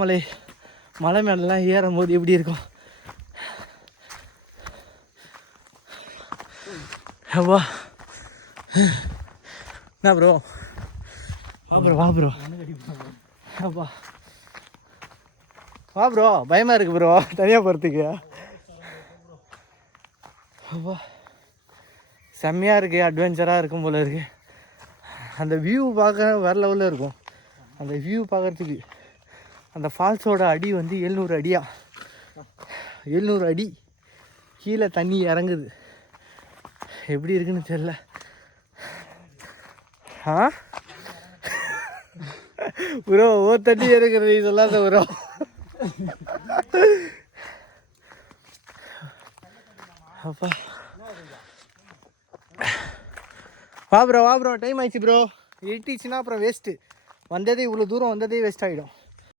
மலை மேலெலாம் ஏறும் போது எப்படி இருக்கும்? அப்பா என்ன ப்ரோ? வா ப்ரோ அப்பா வா ப்ரோ. பயமாக இருக்குது ப்ரோ தனியாக போகிறதுக்கு. அப்பா செம்மையாக இருக்குது, அட்வென்ச்சராக இருக்கும் போல இருக்குது. அந்த வியூ பார்க்க வேறு லெவலில் இருக்கும். அந்த வியூ பார்க்குறதுக்கு அந்த ஃபால்ஸோட அடி வந்து 700 அடியா, 700 அடி கீழே தண்ணி இறங்குது. எப்படி இருக்குன்னு தெரியல. ப்ரோ தண்ணி இறங்குறது இதெல்லாம் தான் ப்ரோ. அப்பா வா ப்ரோ டைம் ஆயிடுச்சு ப்ரோ. இருட்டிச்சுன்னா அப்புறம் வேஸ்ட்டு. வந்ததே இவ்வளோ தூரம் வந்ததே வேஸ்ட் ஆகிடும்.